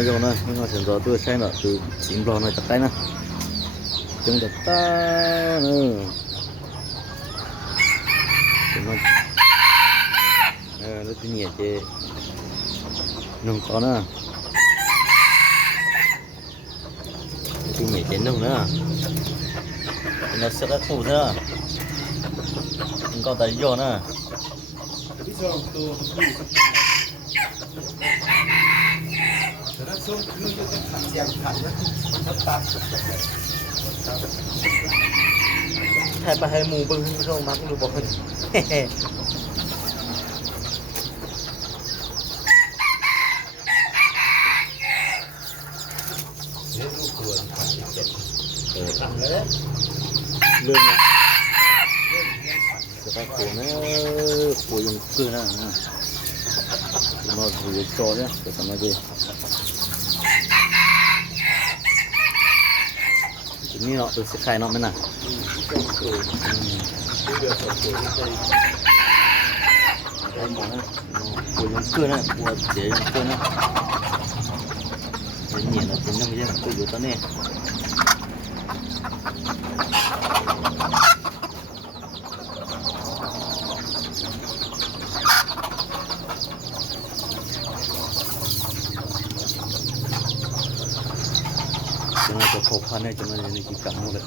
nói cho nó nhưng mà hiện giờ tôi xem là từ chín lò này chặt tay nè chúng chặt ta nữa nó nó tuy nhiên chứ nông có nữa tuy nhiên chứ nông nữa nó sẽ rất phụ nữa không có tay vô nữa hai ba hai mù bưng rong mắc được bột lương cái cổ nó cổ dùng cưa nè nó vừa cho nhá để làm gìนี่เนาะตัวสีไข่เนาะมันน่ะไอ้หมอนะปูยังเกลือนะปูเดี๋ยวยังเกลือนะเดี๋ยวเหนียวนะเป็นยังไม่ใช่ตัวอยู่ตอนนี้จะพบพันได้จะมาในกิจกรรมหมดเลย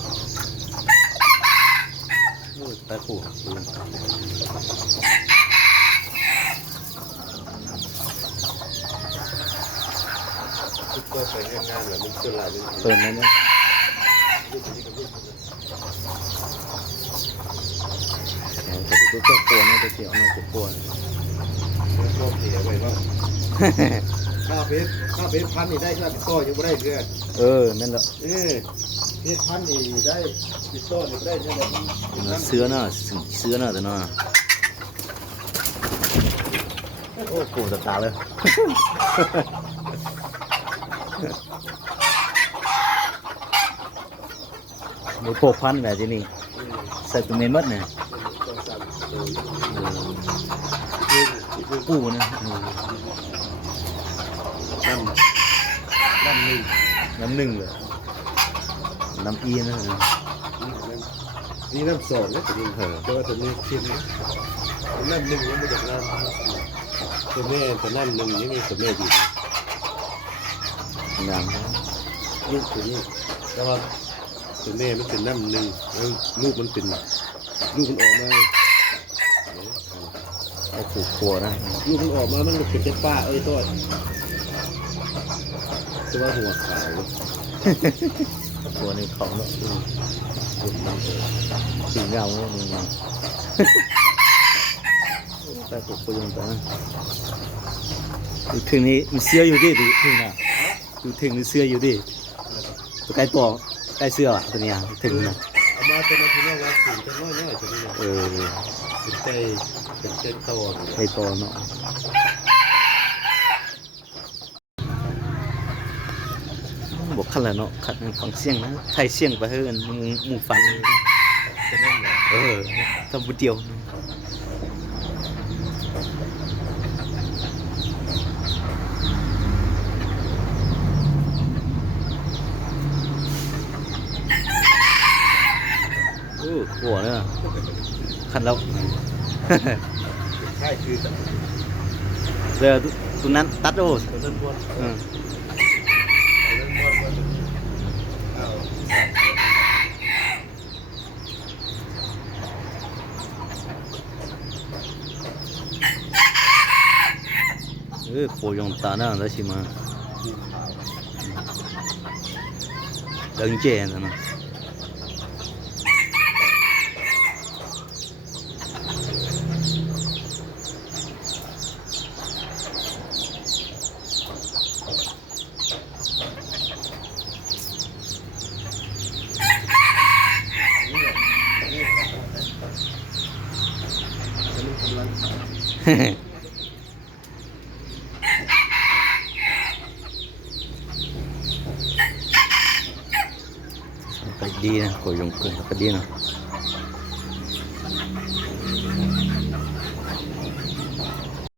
โอ้ยตายปู่ก็ไปงานแบบมันคืออะไร เปิดไหมเนี่ยจะตัวปวดนะจะเกี่ยวนะจะปวด ก็เสียไปบ้างข้าเพชรพันนี่ได้ข้าติดต่อยังไม่ได้เพื่อน นั่นแหละ เพชรพันนี่ได้ติดต่อยังไม่ได้ใช่ไหม เสื้อน่ะแต่น่ะโอ้โหตาเลยมีพวกพันแบบนี้ใส่ตัวเมมัดเนี่ยปูนะน้ำหนึ่งเลยน้ำอีนะ นี่น้ำสองนะแต่ยิงตัวตัวนี้คิดนะน้ำหนึ่งยังไม่จากน้ำตัวแม่แต่น้ำหนึ่งยังมีตัวแม่อยู่ น้ำ ลูกตัวนี้แต่ว่าตัวแม่มันเป็นน้ำหนึ่งแล้วลูกมันเป็นลูกมันออกมา ไอ้ผูกครัวนะ ลูกมันออกมามันเป็นเจ้าป้าต้นตัวหัวขาว ครัวนี่เขาเนาะสีเงาเนี่ยมึงแต่ผูกครัวยังแต่ดูถึงนี้มันเสื้ออยู่ดิดูถึงน่ะดูถึงมันเสื้ออยู่ดิตัวใกล้ตัวใกล้เสื้อตัวเนี้ยถึงนะ เอามาตัวนั้นคือว่าถึงจะน้อยตัวนี้เป็นใจโต ใกล้ตัวเนาะบอกขันแล้วเนาะขัดฟังเสียงนะไทยเสียงไปเฮ้ยมึงฟังทำบุญเดียวหัวเนี่ยขันแล้ว ใช่คือ เดี๋ยวตรงนั้นตัดโอ้โคยงตาหน้าได้ใช่ไหมเดินเจนนะไปดีนะโคยงเกินไปดีนะ